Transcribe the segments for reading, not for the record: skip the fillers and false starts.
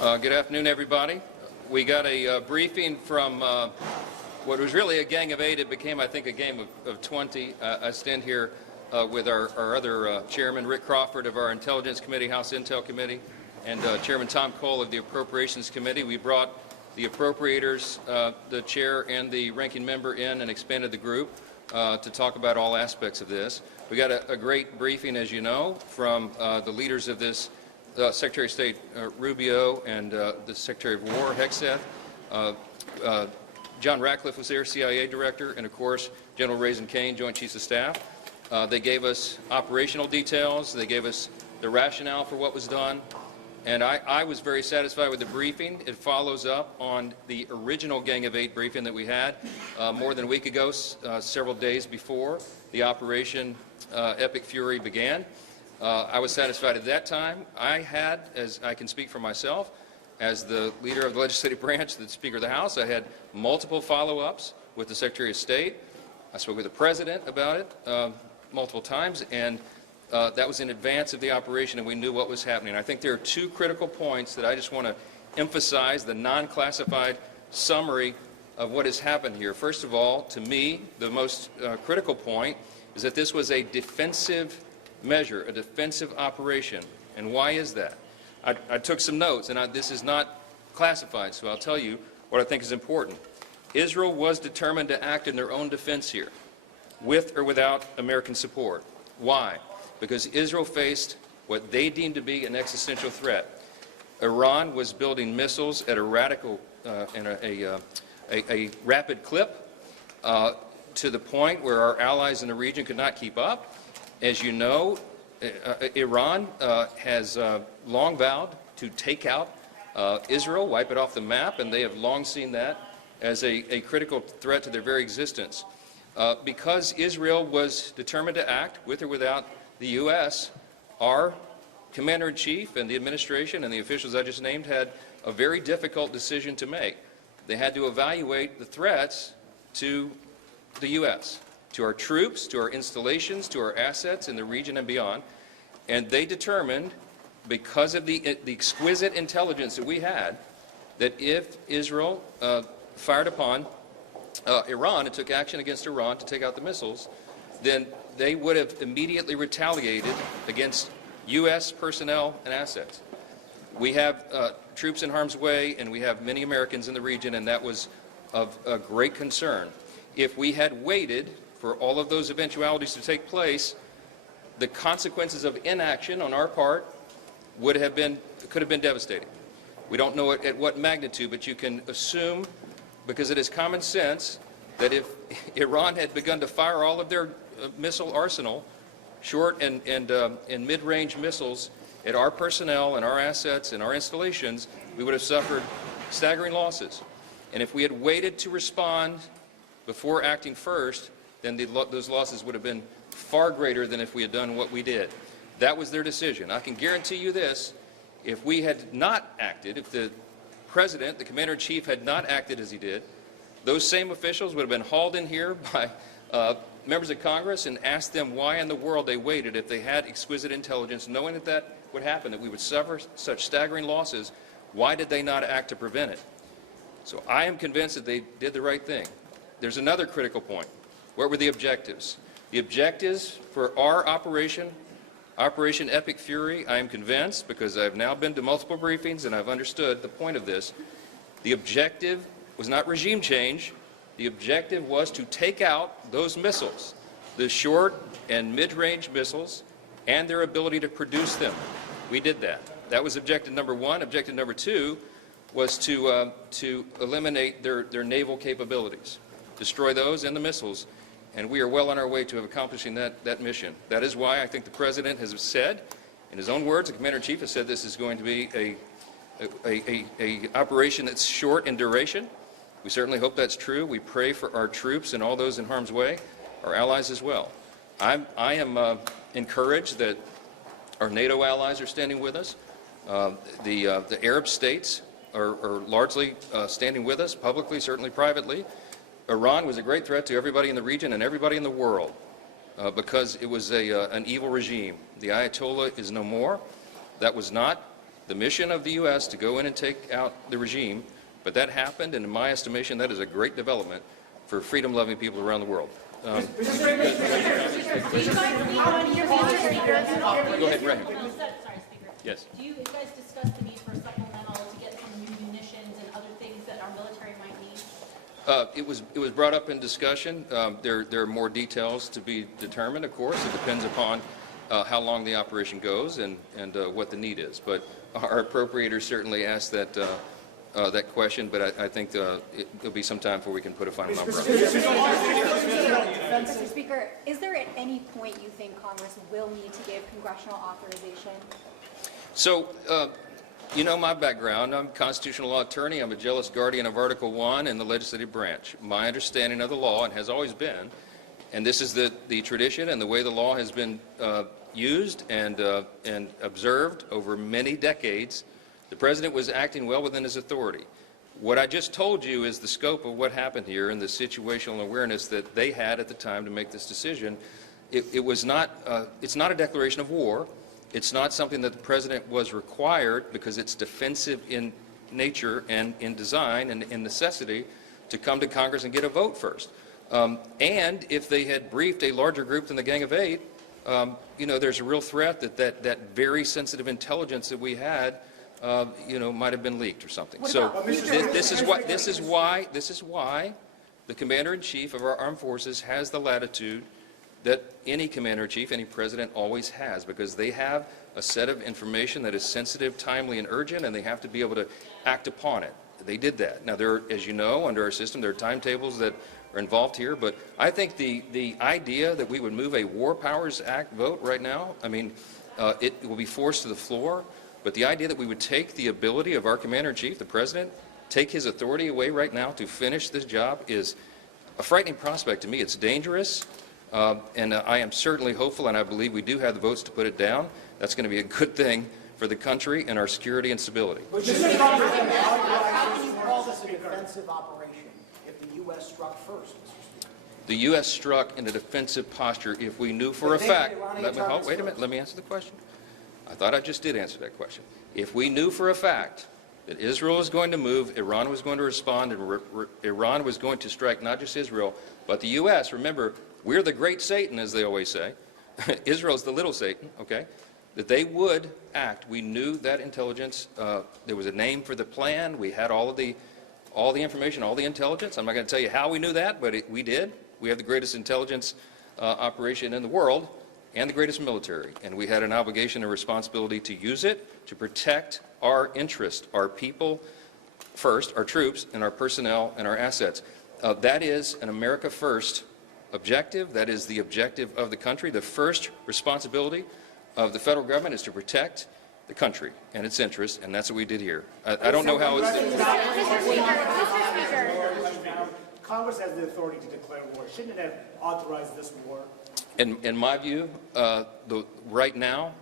Good afternoon, everybody. We got a briefing from what was really a gang of 8. It became, I think, a game of 20. I stand here with our other chairman, Rick Crawford, of our Intelligence Committee, House Intel Committee, and Chairman Tom Cole of the Appropriations Committee. We brought the appropriators, the chair and the ranking member in and expanded the group to talk about all aspects of this. We got a great briefing, as you know, from the leaders of this, Secretary of State Rubio and the Secretary of War, Hegseth. John Ratcliffe was there, CIA Director, and of course, General Raisin Kane, Joint Chiefs of Staff. They gave us operational details. They gave us the rationale for what was done. And I was very satisfied with the briefing. It follows up on the original Gang of 8 briefing that we had more than a week ago, several days before the Operation Epic Fury began. I was satisfied at that time. I had, as I can speak for myself, as the leader of the legislative branch, the Speaker of the House, I had multiple follow-ups with the Secretary of State. I spoke with the President about it multiple times, and that was in advance of the operation, and we knew what was happening. I think there are two critical points that I just want to emphasize, the non-classified summary of what has happened here. First of all, to me, the most critical point is that this was a defensive measure, a defensive operation. And why is that? I took some notes, and this is not classified, so I'll tell you what I think is important. Israel was determined to act in their own defense here, with or without American support. Why? Because Israel faced what they deemed to be an existential threat. Iran was building missiles at a radical and a rapid clip to the point where our allies in the region could not keep up. As you know, Iran has long vowed to take out Israel, wipe it off the map, and they have long seen that as a critical threat to their very existence. Because Israel was determined to act, with or without the U.S., our Commander-in-Chief and the administration and the officials I just named had a very difficult decision to make. They had to evaluate the threats to the U.S., to our troops, to our installations, to our assets in the region and beyond. And they determined, because of the exquisite intelligence that we had, that if Israel fired upon Iran and took action against Iran to take out the missiles, then they would have immediately retaliated against U.S. personnel and assets. We have troops in harm's way, and we have many Americans in the region, and that was of great concern. If we had waited for all of those eventualities to take place, the consequences of inaction on our part could have been devastating. We don't know at what magnitude, but you can assume, because it is common sense, that if Iran had begun to fire all of their missile arsenal, short and mid-range missiles, at our personnel and our assets and our installations, we would have suffered staggering losses. And if we had waited to respond before acting first, then those losses would have been far greater than if we had done what we did. That was their decision. I can guarantee you this: if we had not acted, if the President, the Commander-in-Chief, had not acted as he did, those same officials would have been hauled in here by members of Congress and asked them why in the world they waited if they had exquisite intelligence, knowing that that would happen, that we would suffer such staggering losses. Why did they not act to prevent it? So I am convinced that they did the right thing. There's another critical point. What were the objectives? The objectives for our Operation Epic Fury, I am convinced, because I've now been to multiple briefings and I've understood the point of this, the objective was not regime change. The objective was to take out those missiles, the short and mid-range missiles, and their ability to produce them. We did that. That was objective number one. Objective number two was to eliminate their naval capabilities, destroy those and the missiles. And we are well on our way to accomplishing that mission. That is why I think the President has said, in his own words, the Commander-in-Chief has said this is going to be a operation that's short in duration. We certainly hope that's true. We pray for our troops and all those in harm's way, our allies as well. I am encouraged that our NATO allies are standing with us. The Arab states are largely standing with us, publicly, certainly privately. Iran was a great threat to everybody in the region and everybody in the world because it was an evil regime. The Ayatollah is no more. That was not the mission of the U.S. to go in and take out the regime, but that happened, and in my estimation, that is a great development for freedom-loving people around the world. Go ahead, Ray. Sorry, Speaker. Yes. Do you guys discuss the need for supplemental to get some new munitions and other things that our military might need? It was brought up in discussion. There are more details to be determined, of course. It depends upon how long the operation goes and what the need is. But our appropriators certainly asked that that question, but I think it'll be some time before we can put a final number on it. Mr. Speaker, is there at any point you think Congress will need to give congressional authorization? So, you know my background. I'm a constitutional law attorney. I'm a jealous guardian of Article 1 in the legislative branch. My understanding of the law, and has always been, and this is the tradition and the way the law has been used and observed over many decades, the President was acting well within his authority. What I just told you is the scope of what happened here and the situational awareness that they had at the time to make this decision. It was not, it's not a declaration of war. It's not something that the President was required, because it's defensive in nature and in design and in necessity, to come to Congress and get a vote first. And if they had briefed a larger group than the Gang of Eight, you know, there's a real threat that very sensitive intelligence that we had, you know, might have been leaked or something. So this is why the Commander-in-Chief of our armed forces has the latitude that any Commander-in-Chief, any President always has, because they have a set of information that is sensitive, timely, and urgent, and they have to be able to act upon it. They did that. Now, there, as you know, under our system, there are timetables that are involved here, but I think the idea that we would move a War Powers Act vote right now, I mean, it will be forced to the floor, but the idea that we would take the ability of our Commander-in-Chief, the President, take his authority away right now to finish this job is a frightening prospect to me. It's dangerous, and I am certainly hopeful, and I believe we do have the votes to put it down. That's going to be a good thing for the country and our security and stability. How can you call this a defensive operation if the U.S. struck first, Mr. Speaker? The U.S. struck in a defensive posture if we knew for a fact. Wait a minute. Let me answer the question. I thought I just did answer that question. If we knew for a fact that Israel was going to move, Iran was going to respond, and Iran was going to strike not just Israel, but the U.S. Remember, we're the great Satan, as they always say. Israel's the little Satan, okay? That they would act. We knew that intelligence. There was a name for the plan. We had all the information, all the intelligence. I'm not going to tell you how we knew that, but we did. We have the greatest intelligence operation in the world and the greatest military, and we had an obligation and responsibility to use it to protect our interest, our people first, our troops, and our personnel and our assets. That is an America First objective. That is the objective of the country. The first responsibility of the federal government is to protect the country and its interests, and that's what we did here. I don't know how it's Congress has the authority to declare war. Shouldn't it have authorized this war? In my view, right now,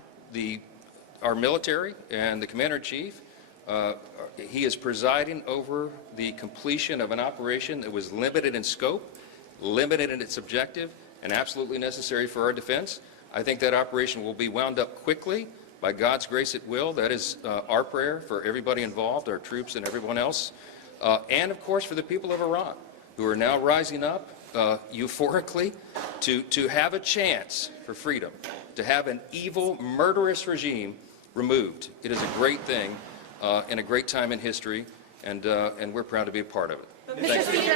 our military and the Commander-in-Chief, he is presiding over the completion of an operation that was limited in scope, limited in its objective, and absolutely necessary for our defense. I think that operation will be wound up quickly. By God's grace, it will. That is our prayer for everybody involved, our troops and everyone else. And, of course, for the people of Iran, who are now rising up euphorically to have a chance for freedom, to have an evil, murderous regime removed. It is a great thing and a great time in history, and we're proud to be a part of it. Mr. Speaker,